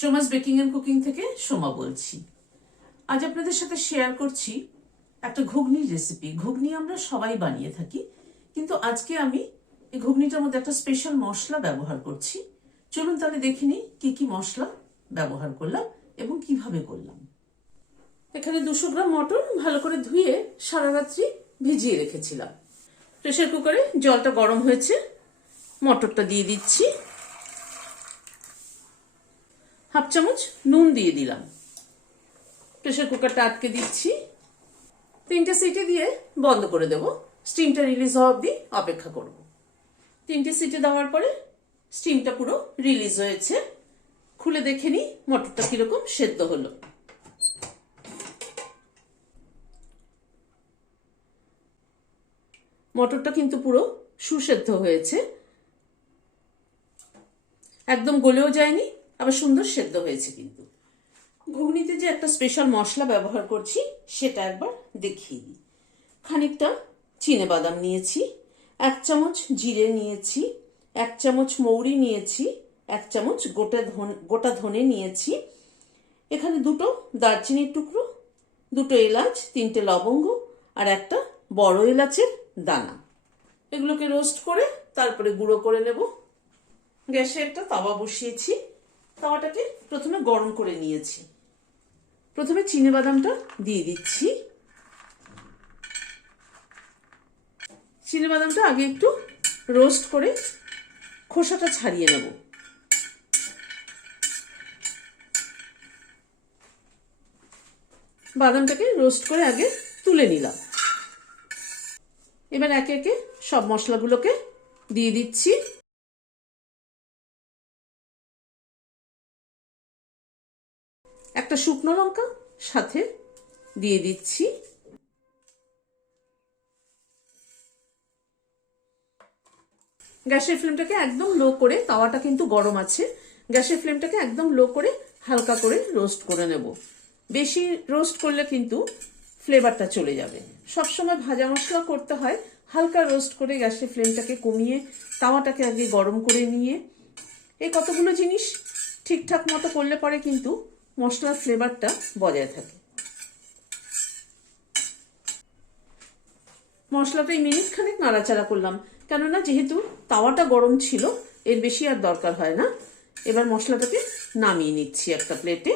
Soma's baking and cooking থেকে সোমা বলছি। আজ আপনাদের সাথে শেয়ার করছি একটা ঘুগনির রেসিপি। ঘুগনি আমরা সবাই বানিয়ে থাকি, কিন্তু আজকে আমি এই ঘুগনিটার মধ্যে একটা স্পেশাল মশলা ব্যবহার করছি। চলুন তাহলে দেখে নিই কি কি মশলা ব্যবহার করলাম এবং কিভাবে করলাম। এখানে 200 গ্রাম মটর ভালো করে ধুয়ে সারা রাত্রি ভিজিয়ে রেখেছিলাম। প্রেসার কুকারে জলটা গরম হয়েছে, মটরটা দিয়ে দিচ্ছি। হাফ চামচ নুন দিয়ে দিলাম। প্রেসার কুকারটা আটকে দিচ্ছি। 3টে সিটি দিয়ে বন্ধ করে দেব। স্টিমটা রিলিজ হওয়া অবধি অপেক্ষা করব। 3টে সিটি দেওয়ার পরে স্টিমটা পুরো রিলিজ হয়েছে। খুলে দেখে নিই মটরটা কিরকম সেদ্ধ হলো। মটরটা কিন্তু পুরো সুসেদ্ধ হয়েছে, একদম গলেও যায়নি, আবার সুন্দর সেদ্ধ হয়েছে। কিন্তু ঘুগনিতে যে একটা স্পেশাল মশলা ব্যবহার করছি সেটা একবার দেখিয়ে দিই। খানিকটা চিনেবাদাম নিয়েছি, 1 চামচ জিরে নিয়েছি, 1 চামচ মৌরি নিয়েছি, 1 চামচ গোটা ধনে নিয়েছি। এখানে 2টো দারচিনির টুকরো, 2টো এলাচ, 3টে লবঙ্গ আর একটা বড় এলাচের দানা। এগুলোকে রোস্ট করে তারপরে গুঁড়ো করে নেব। গ্যাসে একটা তাওয়া বসিয়েছি। তাওয়াটাকে প্রথমে গরম করে নিয়েছি। প্রথমে চিনেবাদামটা দিয়ে দিচ্ছি। চিনেবাদামটা আগে একটু রোস্ট করে খোসাটা ছাড়িয়ে নেব। বাদামটাকে রোস্ট করে আগে তুলে নিলাম। এবার একে একে সব মশলাগুলোকে দিয়ে দিচ্ছি। একটা শুকনো লঙ্কা সাথে দিয়ে দিচ্ছি। গ্যাসের ফ্লেমটাকে একদম লো করে, তাওয়াটা কিন্তু গরম আছে, গ্যাসের ফ্লেমটাকে একদম লো করে হালকা করে রোস্ট করে নেব। বেশি রোস্ট করলে কিন্তু ফ্লেভারটা চলে যাবে। সবসময় ভাজা মশলা করতে হয় হালকা রোস্ট করে, গ্যাসের ফ্লেমটাকে কমিয়ে তাওয়াটাকে আগে গরম করে নিয়ে এই কতগুলো জিনিস ঠিকঠাক মতো করলে পরে কিন্তু মশলার ফ্লেভারটা বজায় থাকে। মশলাটা মিনিট খানেক নাড়াচাড়া করলাম, কেননা যেহেতু তাওয়াটা গরম ছিল এর বেশি আর দরকার হয় না। এবার মশলাটাকে নামিয়ে নিচ্ছি একটা প্লেটে।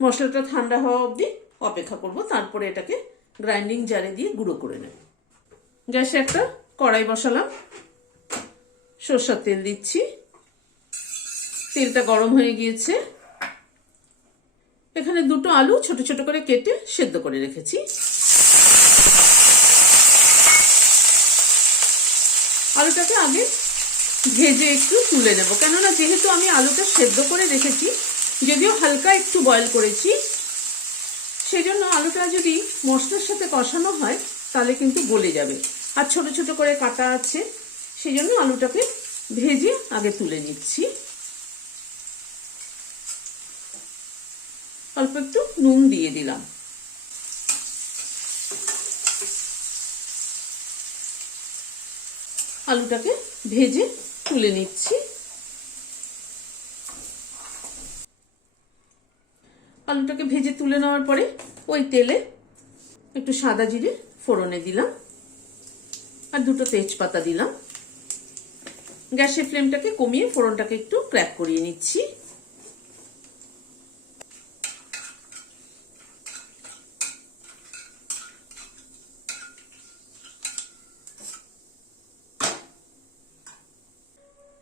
মশলাটা ঠান্ডা হওয়া অবধি অপেক্ষা করব, তারপরে এটাকে গ্রাইন্ডিং জারে দিয়ে গুঁড়ো করে নেব। গ্যাসে একটা কড়াই বসালাম, সরষের তেল দিচ্ছি। তেলটা গরম হয়ে গিয়েছে। এখানে 2টো আলু ছোট ছোট করে কেটে সেদ্ধ করে রেখেছি। আলুটাকে আগে ভেজে একটু তুলে নেব, কেননা যেহেতু আমি আলুটা সেদ্ধ করে রেখেছি, যদিও হালকা একটু বয়েল করেছি, সেই জন্য আলুটা যদি মশলার সাথে কষানো হয় তাহলে কিন্তু গলে যাবে। আর ছোট ছোট করে কাটা আছে, সেই জন্য আলুটাকে ভেজে আগে তুলে নিচ্ছি। অল্প একটু নুন দিয়ে দিলাম। আলুটাকে ভেজে তুলে নিচ্ছি। আলুটাকে ভেজে তুলে নেওয়ার পরে ওই তেলে একটু সাদা জিরে ফোড়নে দিলাম আর 2টো তেজপাতা দিলাম। গ্যাসের ফ্লেমটাকে কমিয়ে ফোড়নটাকে একটু ক্র্যাক করিয়ে নিচ্ছি।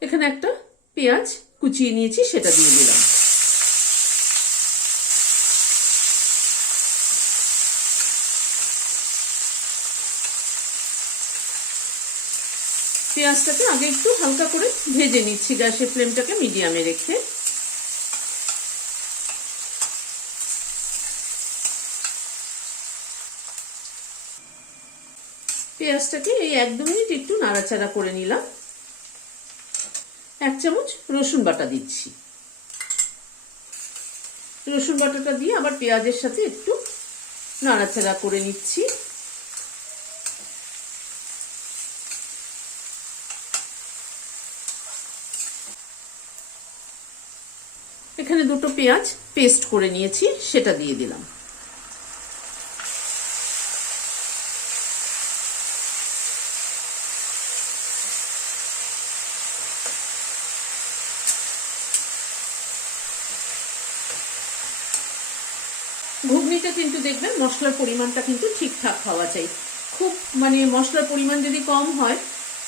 এখানে একটা পেঁয়াজ কুচিয়ে নিয়েছি, সেটা দিয়ে দিলাম। পেঁয়াজটাকে আগে একটু হালকা করে ভেজে নিচ্ছি, গ্যাসের ফ্লেমটাকে মিডিয়ামে রেখে। পেঁয়াজটাকে এই 1-2 মিনিট একটু নাড়াচাড়া করে নিলাম। 1 চামচ রসুন বাটা দিচ্ছি। রসুন বাটাটা দিয়ে আবার পেঁয়াজের সাথে একটু নাড়াচাড়া করে নিচ্ছি। এখানে দুটো পেঁয়াজ পেস্ট করে নিয়েছি, সেটা দিয়ে দিলাম। ঘুগনিতে কিন্তু দেখবেন মশলার পরিমাণটা কিন্তু ঠিকঠাক হওয়া চাই। খুব মানে মশলার পরিমাণ যদি কম হয়,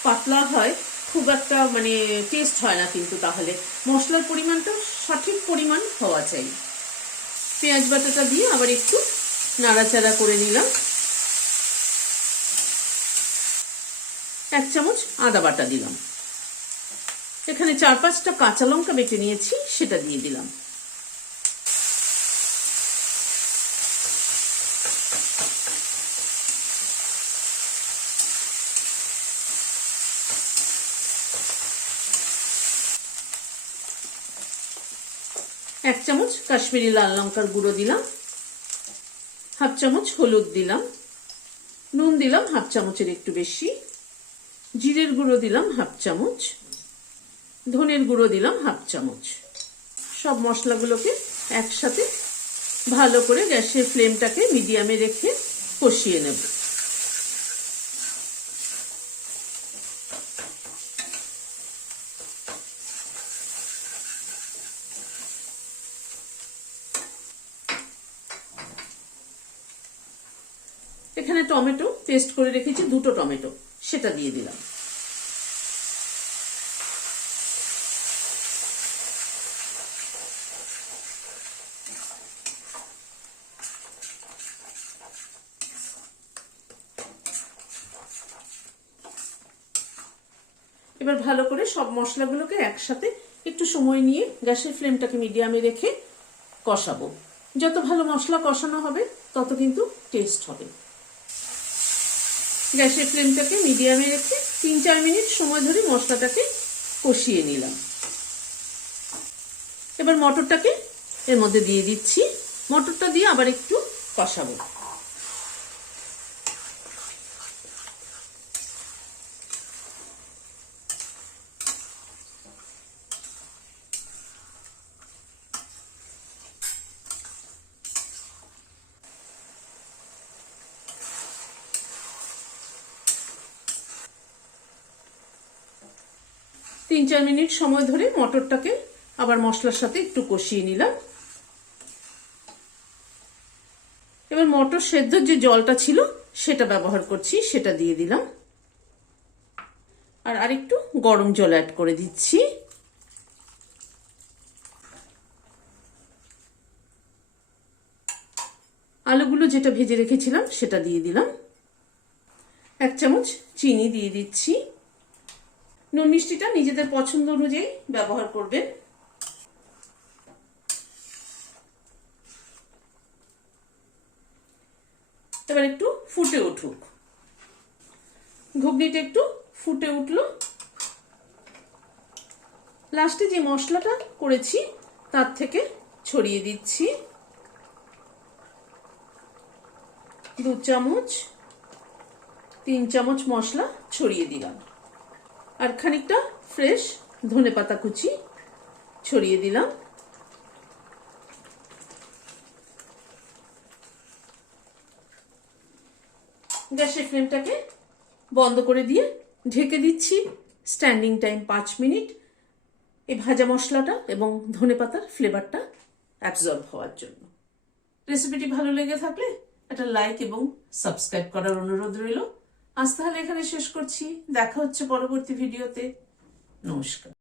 পাতলা হয়, খুব একটা মানে টেস্ট হয় না কিন্তু। তাহলে মশলার পরিমাণটা সঠিক পরিমাণ হওয়া চাই। পেঁয়াজ বাটাটা দিয়ে আবার একটু নাড়াচাড়া করে নিলাম। 1 চামচ আদা বাটা দিলাম। এখানে 4-5টা কাঁচা লঙ্কা বেটে নিয়েছি, সেটা দিয়ে দিলাম। এক চামচ কাশ্মীরি লাল লঙ্কার গুঁড়ো দিলাম। 1/2 চামচ হলুদ দিলাম। নুন দিলাম 1/2 চামচের একটু বেশি। জিরের গুঁড়ো দিলাম 1/2 চামচ। ধনের গুঁড়ো দিলাম 1/2 চামচ। সব মশলাগুলোকে একসাথে ভালো করে গ্যাসের ফ্লেমটাকে মিডিয়ামে রেখে কষিয়ে নেব। এখানে টমেটো পেস্ট করে রেখেছি, 2টো টমেটো, সেটা দিয়ে দিলাম। এবার ভালো করে সব মশলাগুলোকে একসাথে একটু সময় নিয়ে গ্যাসের ফ্লেমটাকে মিডিয়ামে রেখে কষাবো। যত ভালো মশলা কষানো হবে তত কিন্তু টেস্ট হবে। গ্যাসের ফ্লেমটাকে মিডিয়ামে রেখে 3-4 মিনিট সময় ধরে মশলাটাকে কষিয়ে নিলাম। এবার মটরটাকে এর মধ্যে দিয়ে দিচ্ছি। মটরটা দিয়ে আবার একটু কষাবো। তিন 4 মিনিট সময় ধরে মটরটাকে আবার মশলার সাথে একটু কষিয়ে নিলাম। এবার মটর সেদ্ধর যে জলটা ছিল সেটা ব্যবহার করছি, সেটা দিয়ে দিলাম। আর আরেকটু গরম জল অ্যাড করে দিচ্ছি। আলুগুলো যেটা ভেজে রেখেছিলাম সেটা দিয়ে দিলাম। 1 চামচ চিনি দিয়ে দিচ্ছি। নুন মিষ্টিটা নিজেদের পছন্দ অনুযায়ী ব্যবহার করবেন। এবার একটু ফুটে উঠুক। ঘুগনিটা একটু ফুটে উঠলো। লাস্টে যে মশলাটা করেছি তার থেকে ছড়িয়ে দিচ্ছি। 2 চামচ 3 চামচ মশলা ছড়িয়ে দিলাম। আর খানিকটা ফ্রেশ ধনেপাতা কুচি ছড়িয়ে দিলাম। গ্যাসের ফ্লেমটাকে বন্ধ করে দিয়ে ঢেকে দিচ্ছি স্ট্যান্ডিং টাইম 5 মিনিট। এই ভাজা মশলাটা এবং ধনেপাতার ফ্লেভারটা অ্যাবজর্ব হওয়ার জন্য। রেসিপিটি ভালো লেগে থাকলে একটা লাইক এবং সাবস্ক্রাইব করার অনুরোধ রইল। আজ তাহলে এখানে শেষ করছি। দেখা হচ্ছে পরবর্তী ভিডিওতে। নমস্কার।